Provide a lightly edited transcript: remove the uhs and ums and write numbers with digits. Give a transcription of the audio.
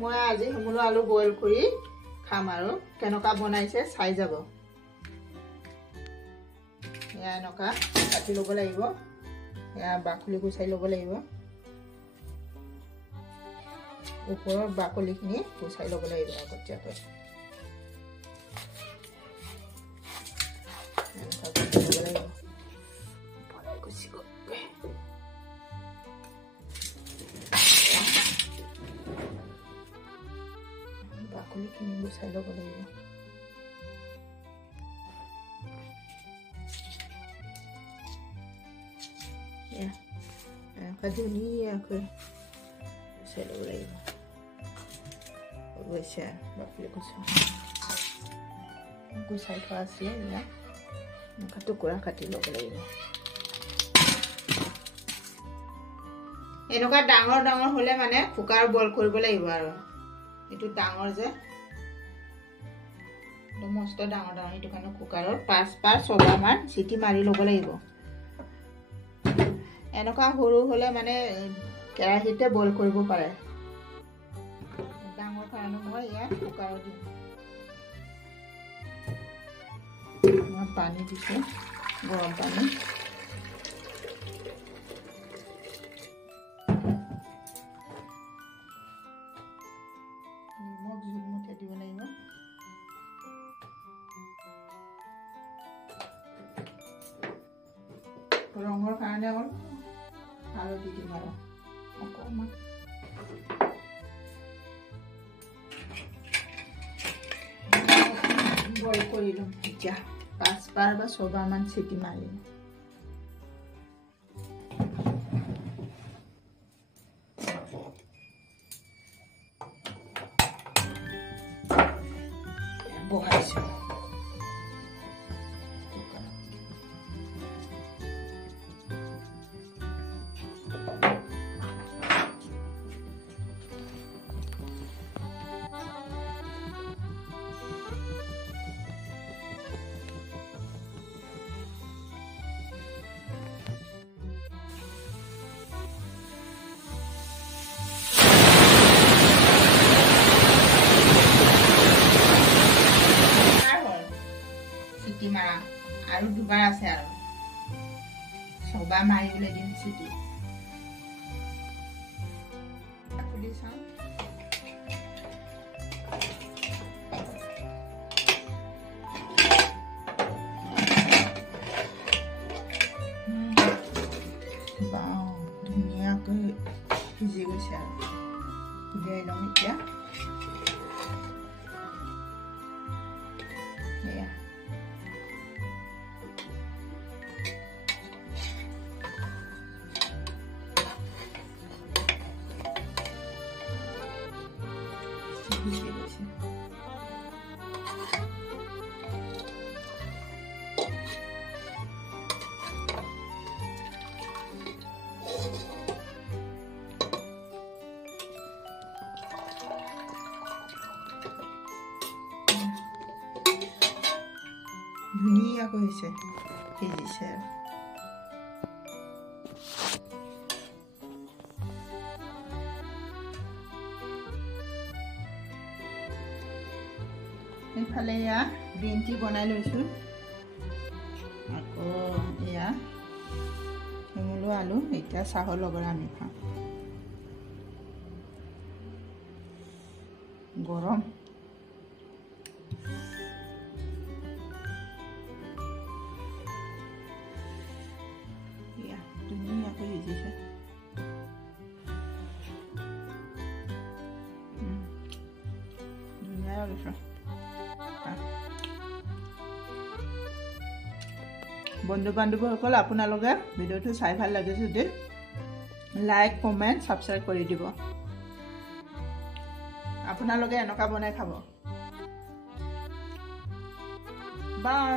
মই আজি শিমলু আলু বইল কৰি খাম আৰু কেনেকুৱা বনাইছে চাই যাব এয়া এনেকুৱা কাটি ল'ব লাগিব এয়া বাকলি গুচাই ল'ব লাগিব ওপৰৰ বাকলিখিনি গুচাই ল'ব লাগিব আগতীয়াকৈ বাকলিখিনি গুচাই ল'ব লাগিব ধুনীয়াকৈ গুচাই ল'ব লাগিব গৈছে বাকলি গুচাই থোৱা আছে এনেকুৱা টুকুৰা কাটি ল'ব লাগিব এনেকুৱা ডাঙৰ ডাঙৰ হ'লে মানে কুকাৰ বইল কৰিব লাগিব আৰু এইটো ডাঙৰ যে মস্ত ডাঙৰ ডাঙৰ এইটো কাৰণে কুকাৰত 5 6 মান চিটি মাৰি ল'ব লাগিব এনেকুৱা সৰু হ'লে মানে কেৰাহীতে বইল কৰিব পাৰে ডাঙৰ কাৰণে মই ইয়াত কুকাৰত দিম মই পানী দিছোঁ গৰম পানী নিমখ জোলমুঠি দিব লাগিব ৰঙৰ কাৰণে অলপ হালধি দিম আৰু অকণমান বইল কৰি ল'ম এতিয়া 5 বাৰ বা 6 বাৰ মান চিটি মাৰিম বহাইছোঁ আৰু দুবাৰ আছে আৰু 6 বাৰ মাৰিবলৈ দিম চিটি খুলি চাওঁ ধুনীয়াকৈ সিজি গৈছে আৰু উলিয়াই ল'ম এতিয়া এয়া ধুনীয়াকৈ হৈছে সিজিছে এইফালে এয়া গ্ৰীণ টি বনাই লৈছোঁ আকৌ এয়া শিমলু আলু এতিয়া চাহৰ লগত আমি খাম গৰম ধুনীয়াকৈ সিজিছে ধুনীয়া লাগিছে বন্ধু বান্ধৱীসকল আপোনালোকে ভিডিঅ'টো চাই ভাল লাগিছে যদি লাইক কমেণ্ট ছাবস্ক্ৰাইব কৰি দিব আপোনালোকে এনেকুৱা বনাই খাব বাই